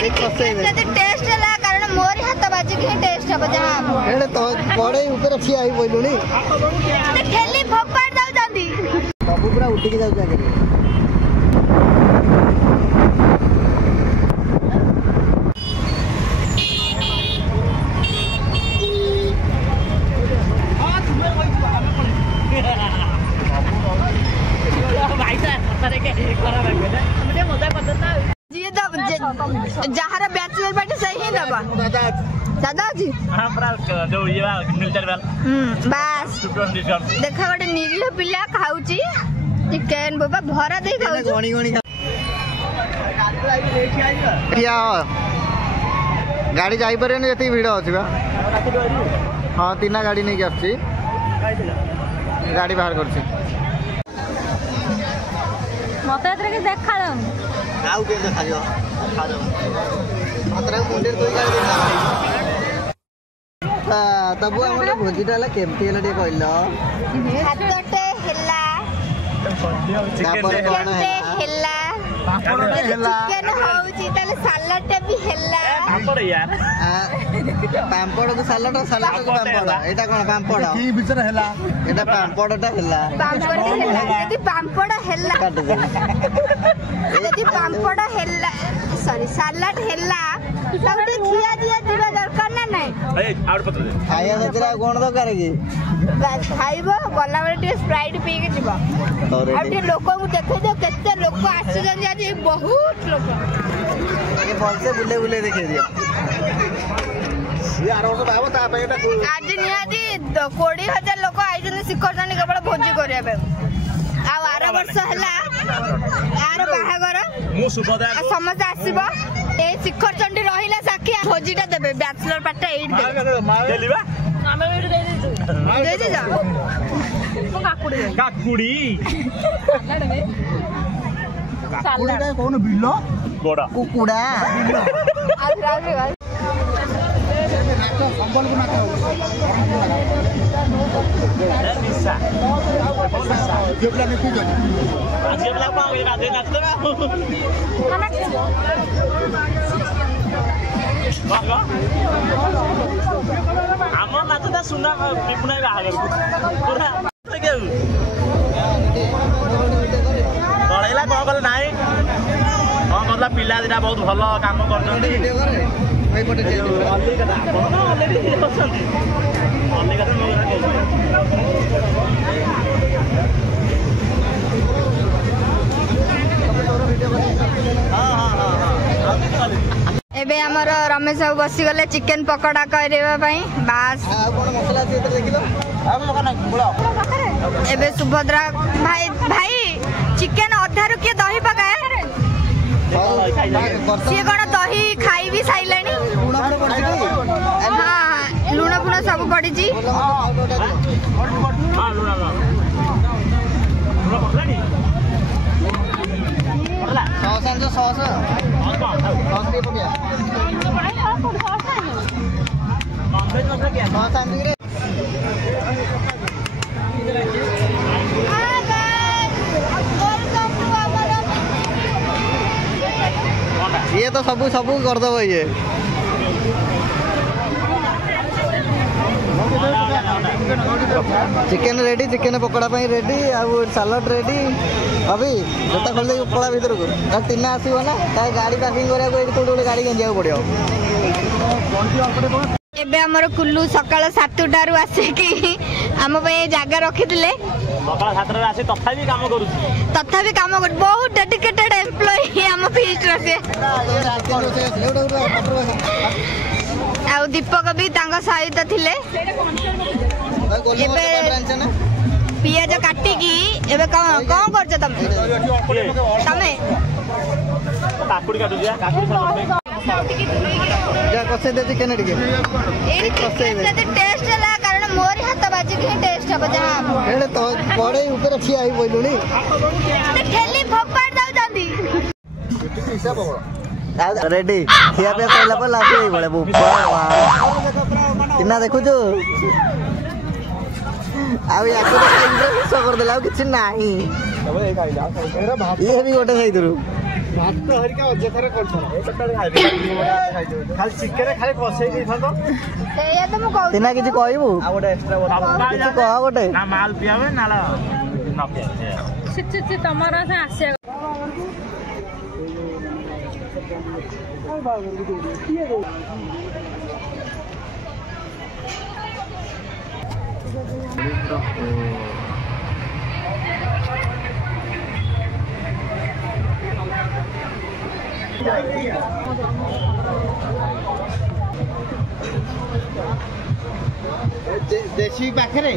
test है कारण मोर हाथ बाजी के टेस्ट हम जहां एडे तो पड़े ऊपर छिया ही बोलुनी ठेली फोपाड़ जाउ जंदी बाबू पूरा उठी के जाउ जाके जहारा बैचलर पार्टी सही ही दबा दादा जी हां पूरा जो ये मिलिटरी वाला बस देखा गोटे निरीह पिला खाउची चिकन बाबा भरा दे खाउची गणी गणी क्या गाड़ी जाई परे ने जति भीड़ अछि बा हां तीना गाड़ी नहीं के आछि गाड़ी बाहर करछि मते एतरे के देखा दम आउ के देखा जो खा दो मात्र मुंडे कोई गाड़ी ना तबु हमर भोजीटा ला केमती हला दे कहलो हातटे हिला तापर कोन हिला पापड़टे हिला चिकन होउची ताले सलाड भी हिला पापड़ यार पापड़ को सलाड सलाड को पापड़ एटा कोन पापड़ की बिचर हिला एटा पापड़टा हिला पापड़ हिला यदि पापड़ हिला यदि पापड़ हिला सॉरी सलाड हिला तबे खिया दिया दिबा दरकार ना नहीं ए आउट पत्र दे खाया जतरा कोन दरकार की बस खाइबो गला बेले स्प्राइट पी के जीवा आ लोक को देखे दो केते लोक आसी जन आज बहुत लोक ये बॉल से बुले बुले देखे दियो यार और बाबा ता पे एटा आज नियादी 20000 लोक आइजन शिखर जानी केवल भोजी करिया बे आ 12 वर्ष हला यार बाहागर मु सुबदा समझ आसीबो ए शिखर चंडी रहिला साखी भोजीटा देबे बैचलर पार्टी 8 देबे देलिबा आमे एटा दे दे जा काकुड़ी काकुड़ी कुकुड़ा कोन बिल्लो गोड़ा कुकुड़ा संबल को नाका निशा जेबला ने की जनी जेबला को आगे का दे नाच देबा हमर नाचता सुना पिपुनाई बाहर पूरा केउ पढैला कौन कल नाई कौन कहला पिला दिना बहुत भल काम करछन वीडियो करे भाई पटे अलरेडी अछन अलरेडी मोरा एबे हमर रमेश बाबू बसी गले चिकन पकोड़ा करबा पई बास कोन मसला छै त देखिलो आ मका ना बुला एबे सुभद्रा भाई भाई चिकन अधारु के दही पकाए सी कोन दही खाई भी साइलेनी हां लूण पुण सब पड़ी जी हां लूण पकलानी पड़ला सॉस जो सॉस सॉस के पकिया नॉनवेज मतलब क्या सॉस आंदी रे ये तो सब कर दो ये chicken ready chicken pakora ready आउ सालाड रेडी अभी जोता खोल दे पड़ा भीतर को तीन आसो ना गाड़ी पार्किंग करा गोटे गाड़ी गेंजा पड़ो एबे हमर कुल्लू सकाळ 7टा रु आसिकी हम पे जगह रखिथिले सकाळ 7टा रे आसी तथापि काम कर बहुत डेडिकेटेड एम्प्लॉय हम फीस्ट रसे आ दीपक भी तांग सहित थिले एबे पियाज काटी की एबे कोन करछ तमे काकुड़ी काटू दिया काकुड़ी जा कसे दे चिकन टिके एक कसे दे टेस्ट है कारण मोर हाथ बाजी के टेस्ट है जहां एडे तो पड़े ऊपर छिया ही बोलुनी ठेली फोपाड़ जाउ जंदी हिसाब पकड़ रेडी खिया पे कहला पर लास्ट ही बड़े बुपा कितना देखु जो अब याको इंद्र कर देला किछ नाही ये भी गोटे सही दरु ଭାତ ହରିକା ଅଯଥାରେ କରିଥାଅ ଖାଲି ଚିକେନ ଖାଲି କଷେଇ ଦେଇଥାନ୍ତ ସେଇଆ ତ ମୁଁ କହୁଛି ତିନା କିଛି କହିବୁ ଆଉ ଗୋଟେ ଏକ୍ସଟ୍ରା କିଛି କହ ଗୋଟେ ନା ମାଲ ପିଆବେ ନା ନ ପିଆବେ ତମର ଆସିବା देशी पाखे